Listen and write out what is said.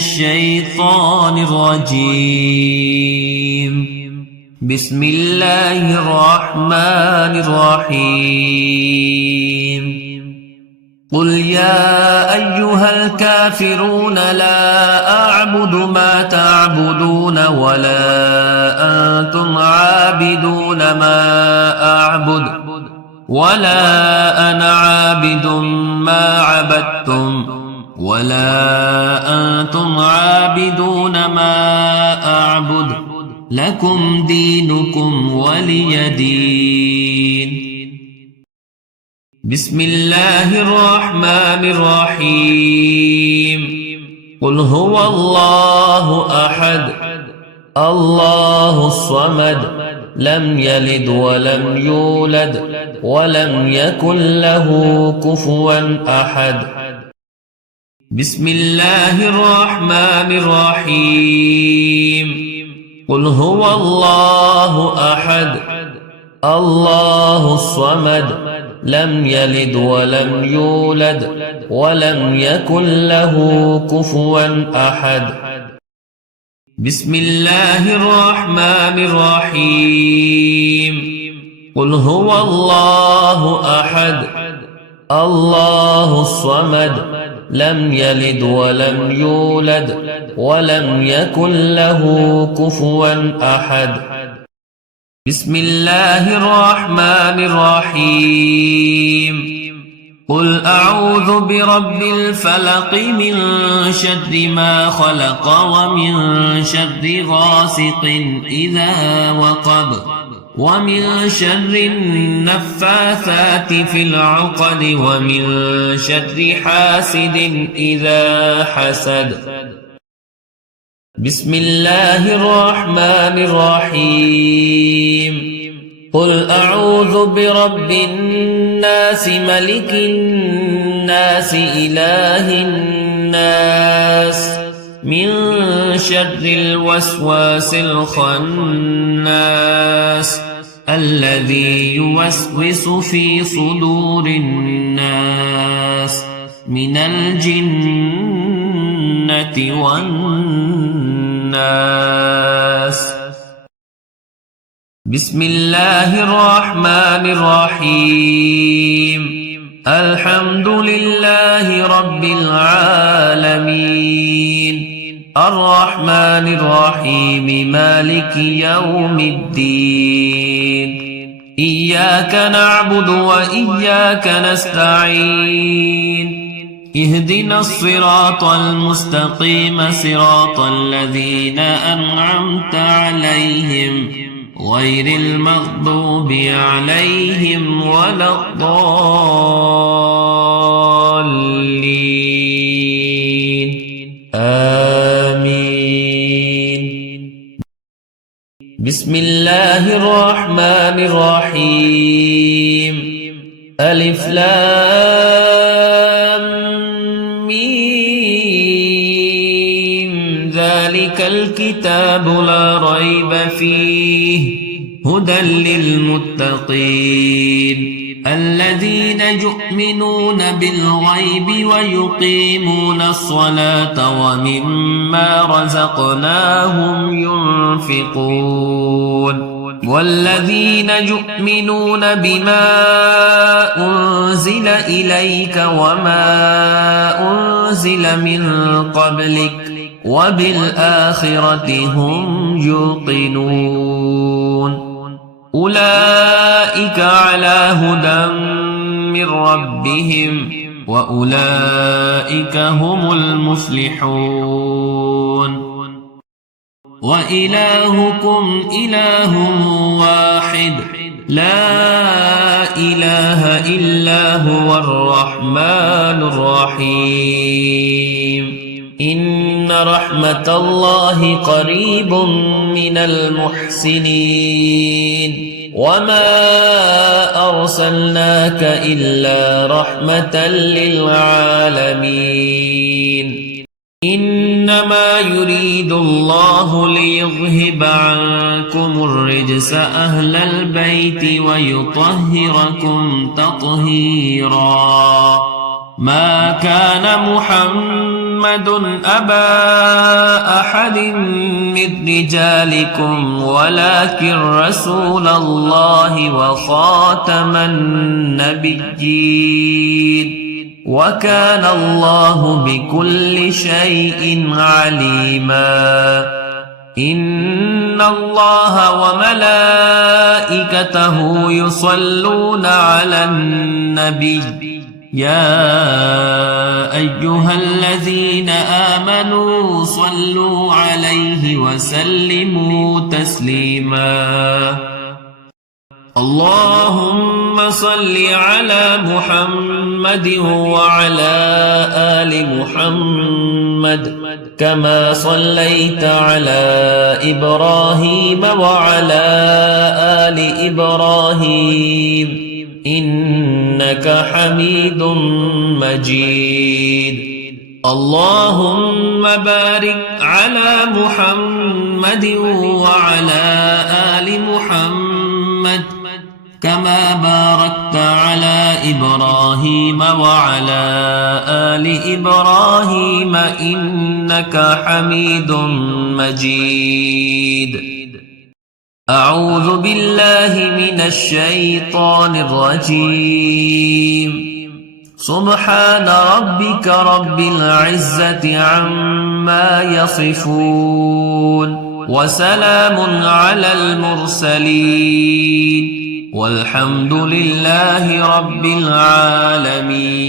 الشيطان الرجيم. بسم الله الرحمن الرحيم. قل يا أيها الكافرون لا أعبد ما تعبدون ولا أنتم عابدون ما أعبد ولا أنا عابد ما عبدتم ولا أنتم عابدون ما أعبد لكم دينكم ولي دين. بسم الله الرحمن الرحيم. قل هو الله أحد الله الصمد لم يلد ولم يولد ولم يكن له كفوا أحد. بسم الله الرحمن الرحيم. قل هو الله أحد الله الصمد لم يلد ولم يولد ولم يكن له كفوا أحد. بسم الله الرحمن الرحيم. قل هو الله أحد الله الصمد لم يلد ولم يولد ولم يكن له كفوا أحد. بسم الله الرحمن الرحيم. قل أعوذ برب الفلق من شر ما خلق ومن شر غاسق إذا وقب ومن شر النفاثات في العقد ومن شر حاسد إذا حسد. بسم الله الرحمن الرحيم. قل أعوذ برب الناس ملك الناس إله الناس من شر الوسواس الخناس الذي يوسوس في صدور الناس من الجنة والناس. بسم الله الرحمن الرحيم. الحمد لله رب العالمين الرحمن الرحيم مالك يوم الدين. إياك نعبد وإياك نستعين. اهدنا الصراط المستقيم صراط الذين أنعمت عليهم غير المغضوب عليهم ولا الضالين آمين. بسم الله الرحمن الرحيم. ألف لام ميم ذلك الكتاب لا ريب فيه هدى للمتقين الذين يؤمنون بالغيب ويقيمون الصلاة ومما رزقناهم ينفقون والذين يؤمنون بما أنزل إليك وما أنزل من قبلك وبالآخرة هم يوقنون أولئك على هدى من ربهم وأولئك هم المفلحون. وإلهكم إله واحد لا إله إلا هو الرحمن الرحيم. إن رحمة الله قريب من المحسنين وما أرسلناك إلا رحمة للعالمين. إنما يريد الله ليذهب عنكم الرجس أهل البيت ويطهركم تطهيرا. ما كان محمد محمد أبا أحد من رجالكم ولكن رسول الله وخاتم النبيين وكان الله بكل شيء عليما إن الله وملائكته يصلون على النبي يا أيها الذين آمنوا صلوا عليه وسلموا تسليما اللهم صل على محمد وعلى آل محمد كما صليت على إبراهيم وعلى آل إبراهيم إنك حميد مجيد اللهم بارك على محمد وعلى آل محمد كما باركت على إبراهيم وعلى آل إبراهيم إنك حميد مجيد أعوذ بالله من الشيطان الرجيم سبحان ربك رب العزة عما يصفون وسلام على المرسلين والحمد لله رب العالمين